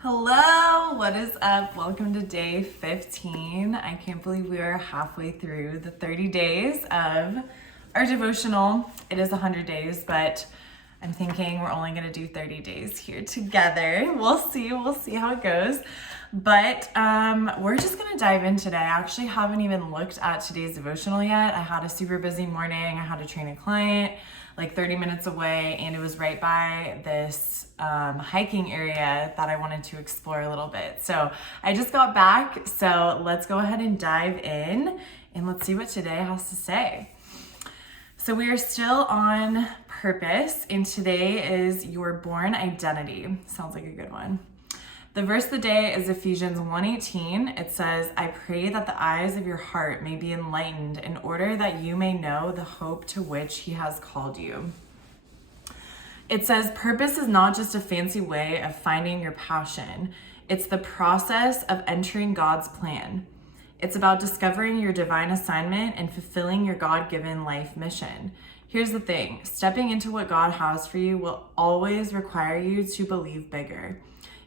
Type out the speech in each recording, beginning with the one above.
Hello, what is up? Welcome to day 15. I can't believe we are halfway through the 30 days of our devotional. It is 100 days, but I'm thinking we're only gonna do 30 days here together. We'll see how it goes. But we're just gonna dive in today. I actually haven't even looked at today's devotional yet. I had a super busy morning. I had to train a client like 30 minutes away, and it was right by this hiking area that I wanted to explore a little bit. So I just got back, so let's go ahead and dive in and let's see what today has to say. So we are still on purpose, and today is your born identity. Sounds like a good one. The verse of the day is Ephesians 1:18. It says, I pray that the eyes of your heart may be enlightened in order that you may know the hope to which he has called you. It says, purpose is not just a fancy way of finding your passion. It's the process of entering God's plan. It's about discovering your divine assignment and fulfilling your God-given life mission. Here's the thing, stepping into what God has for you will always require you to believe bigger.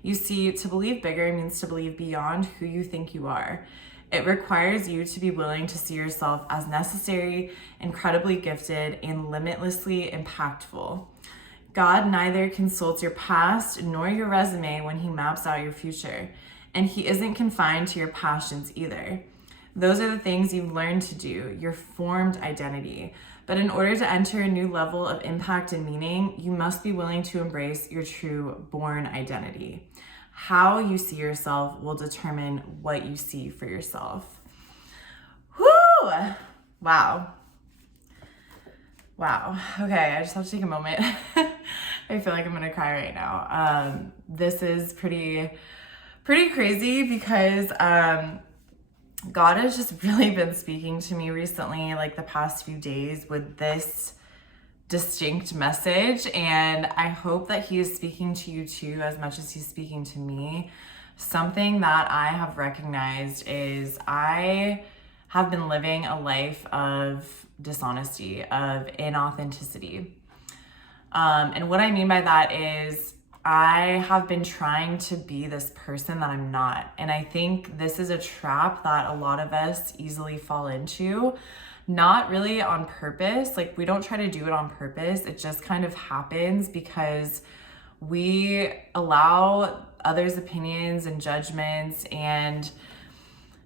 You see, to believe bigger means to believe beyond who you think you are. It requires you to be willing to see yourself as necessary, incredibly gifted, and limitlessly impactful. God neither consults your past nor your resume when he maps out your future, and he isn't confined to your passions either. Those are the things you've learned to do, your formed identity. But in order to enter a new level of impact and meaning, you must be willing to embrace your true born identity. How you see yourself will determine what you see for yourself. Whoo! Wow. Okay, I just have to take a moment. I feel like I'm gonna cry right now. This is pretty crazy because God has just really been speaking to me recently, like the past few days, with this distinct message, and I hope that he is speaking to you too as much as he's speaking to me. Something that I have recognized is I have been living a life of dishonesty, of inauthenticity. And what I mean by that is I have been trying to be this person that I'm not. And I think this is a trap that a lot of us easily fall into, not really on purpose. Like, we don't try to do it on purpose. It just kind of happens because we allow others' opinions and judgments and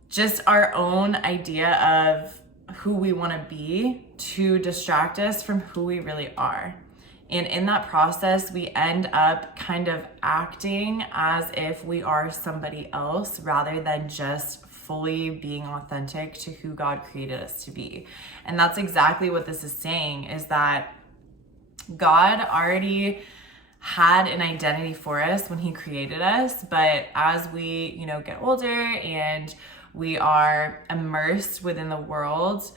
just our own idea of who we want to be to distract us from who we really are. And in that process, we end up kind of acting as if we are somebody else rather than just fully being authentic to who God created us to be. And that's exactly what this is saying, is that God already had an identity for us when he created us, but as we, get older and we are immersed within the world,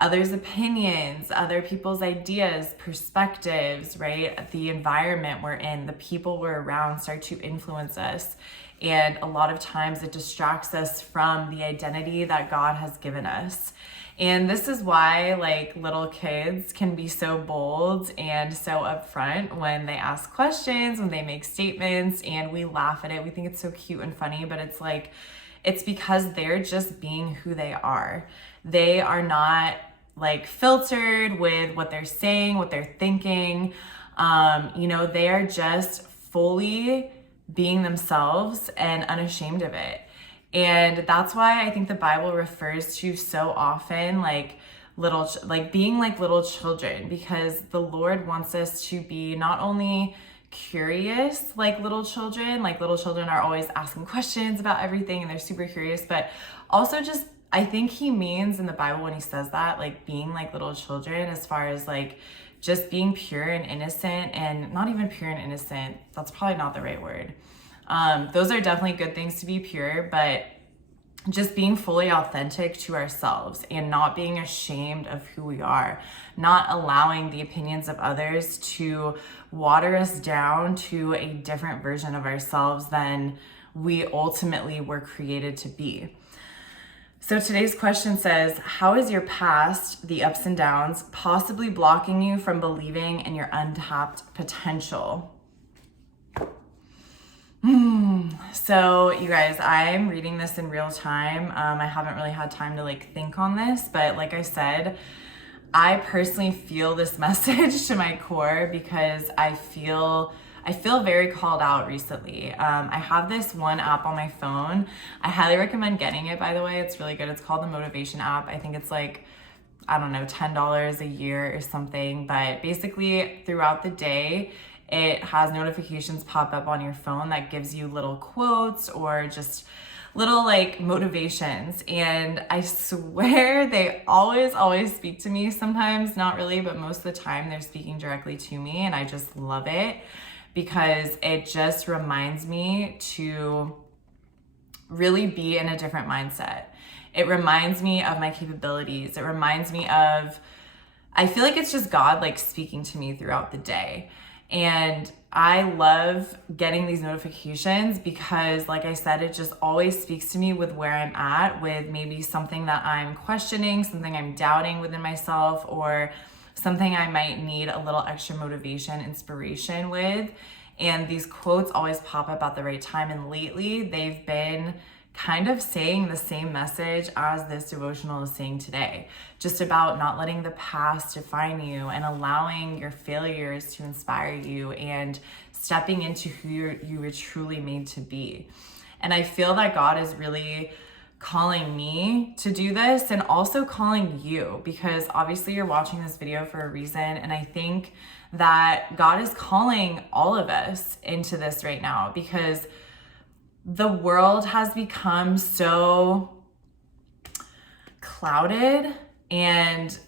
others' opinions, other people's ideas, perspectives, right? The environment we're in, the people we're around start to influence us. And a lot of times it distracts us from the identity that God has given us. And this is why little kids can be so bold and so upfront when they ask questions, when they make statements, and we laugh at it. We think it's so cute and funny, but it's because they're just being who they are. They are not filtered with what they're saying, what they're thinking. They are just fully being themselves and unashamed of it. And that's why I think the Bible refers to so often being like little children, because the Lord wants us to be not only curious like little children. Like, little children are always asking questions about everything and they're super curious, but also just, I think he means in the Bible when he says that, being like little children, as far as just being pure and innocent, and not even pure and innocent. That's probably not the right word. Those are definitely good things to be pure, but just being fully authentic to ourselves and not being ashamed of who we are, not allowing the opinions of others to water us down to a different version of ourselves than we ultimately were created to be. So today's question says, how is your past, the ups and downs, possibly blocking you from believing in your untapped potential? So you guys, I'm reading this in real time. I haven't really had time to like think on this, but like I said, I personally feel this message to my core because I feel very called out recently. I have this one app on my phone. I highly recommend getting it, by the way. It's really good. It's called the Motivation app. I think it's like, I don't know, $10 a year or something. But basically throughout the day, it has notifications pop up on your phone that gives you little quotes or just little like motivations. And I swear they always speak to me. Sometimes not really, but most of the time they're speaking directly to me. And I just love it because it just reminds me to really be in a different mindset. It reminds me of my capabilities. It reminds me of, I feel like it's just God like speaking to me throughout the day. And I love getting these notifications because, like I said, it just always speaks to me with where I'm at, with maybe something that I'm questioning, something I'm doubting within myself, or something I might need a little extra motivation, inspiration with. And these quotes always pop up at the right time. And lately, they've been kind of saying the same message as this devotional is saying today, just about not letting the past define you and allowing your failures to inspire you and stepping into who you were truly made to be. And I feel that God is really calling me to do this and also calling you, because obviously you're watching this video for a reason. And I think that God is calling all of us into this right now because the world has become so clouded and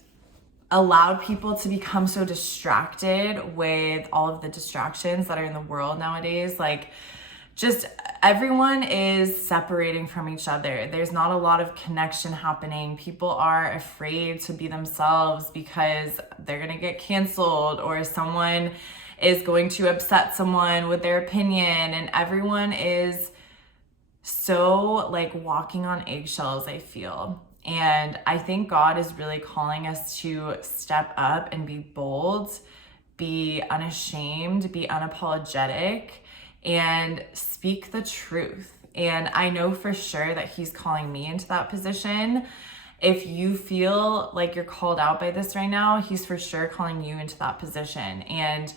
allowed people to become so distracted with all of the distractions that are in the world nowadays. Like, just everyone is separating from each other. There's not a lot of connection happening. People are afraid to be themselves because they're gonna get canceled or someone is going to upset someone with their opinion, and everyone is so like walking on eggshells, I feel. And I think God is really calling us to step up and be bold, be unashamed, be unapologetic, and speak the truth. And I know for sure that He's calling me into that position. If you feel like you're called out by this right now, He's for sure calling you into that position. And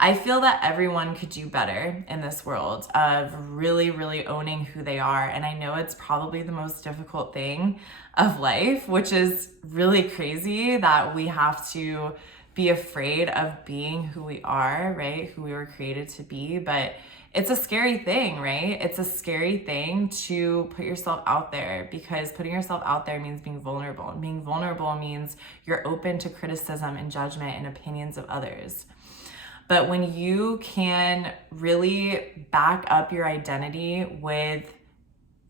I feel that everyone could do better in this world of really, really owning who they are. And I know it's probably the most difficult thing of life, which is really crazy that we have to be afraid of being who we are, right? Who we were created to be. But it's a scary thing, right? It's a scary thing to put yourself out there, because putting yourself out there means being vulnerable. And being vulnerable means you're open to criticism and judgment and opinions of others. But when you can really back up your identity with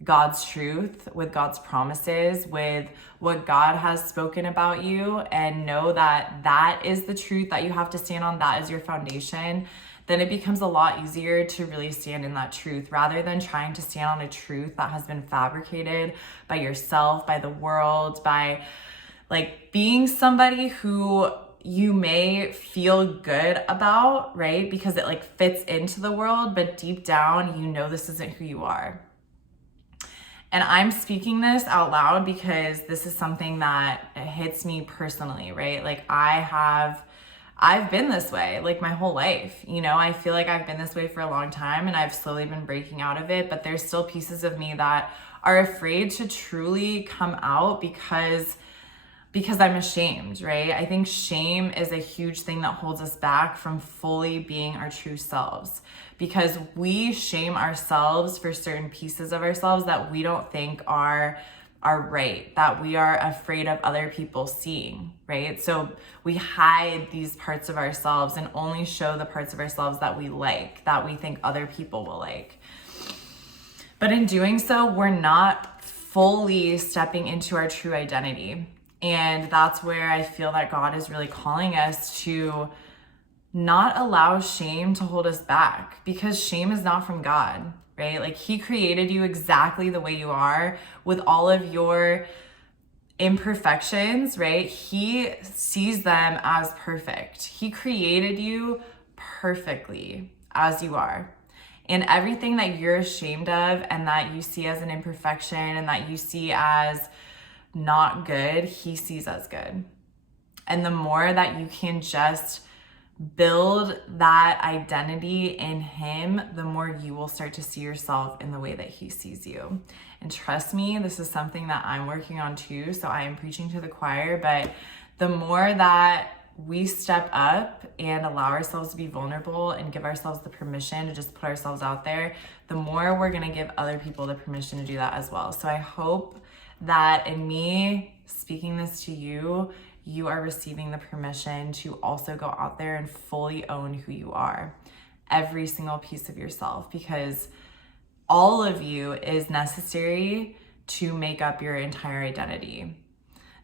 God's truth, with God's promises, with what God has spoken about you, and know that that is the truth that you have to stand on, that is your foundation, then it becomes a lot easier to really stand in that truth rather than trying to stand on a truth that has been fabricated by yourself, by the world, by like being somebody who you may feel good about, right? Because it like fits into the world, but deep down, you know this isn't who you are. And I'm speaking this out loud because this is something that hits me personally, right? Like I've been this way like my whole life. You know, I feel like I've been this way for a long time and I've slowly been breaking out of it, but there's still pieces of me that are afraid to truly come out because I'm ashamed, right? I think shame is a huge thing that holds us back from fully being our true selves, because we shame ourselves for certain pieces of ourselves that we don't think are right, that we are afraid of other people seeing, right? So we hide these parts of ourselves and only show the parts of ourselves that we like, that we think other people will like. But in doing so, we're not fully stepping into our true identity. And that's where I feel that God is really calling us to not allow shame to hold us back, because shame is not from God, right? Like He created you exactly the way you are with all of your imperfections, right? He sees them as perfect. He created you perfectly as you are. And everything that you're ashamed of and that you see as an imperfection and that you see as not good, he sees as good. And the more that you can just build that identity in him, the more you will start to see yourself in the way that he sees you. And trust me, this is something that I'm working on too. So I am preaching to the choir, but the more that we step up and allow ourselves to be vulnerable and give ourselves the permission to just put ourselves out there, the more we're going to give other people the permission to do that as well. So I hope that in me speaking this to you, you are receiving the permission to also go out there and fully own who you are, every single piece of yourself, because all of you is necessary to make up your entire identity.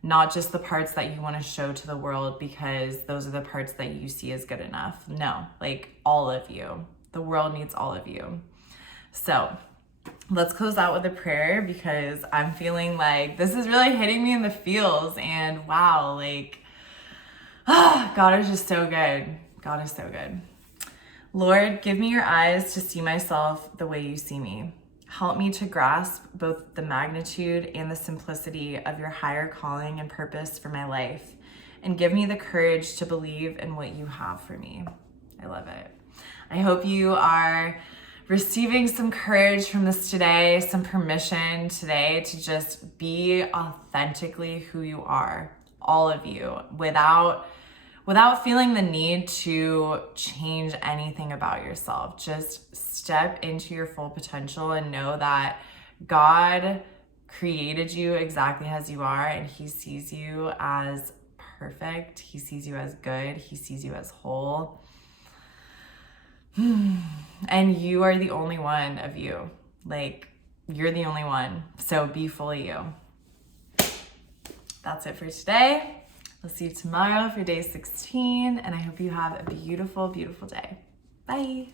Not just the parts that you want to show to the world because those are the parts that you see as good enough. No, like all of you. The world needs all of you. So let's close out with a prayer because I'm feeling like this is really hitting me in the feels, and wow, like, God is just so good. God is so good. Lord, give me your eyes to see myself the way you see me. Help me to grasp both the magnitude and the simplicity of your higher calling and purpose for my life, and give me the courage to believe in what you have for me. I love it. I hope you are receiving some courage from this today, some permission today to just be authentically who you are, all of you, without feeling the need to change anything about yourself. Just step into your full potential and know that God created you exactly as you are, and he sees you as perfect. He sees you as good. He sees you as whole. And you are the only one of you. Like, you're the only one. So be fully you. That's it for today. I'll see you tomorrow for day 16, and I hope you have a beautiful, beautiful day. Bye.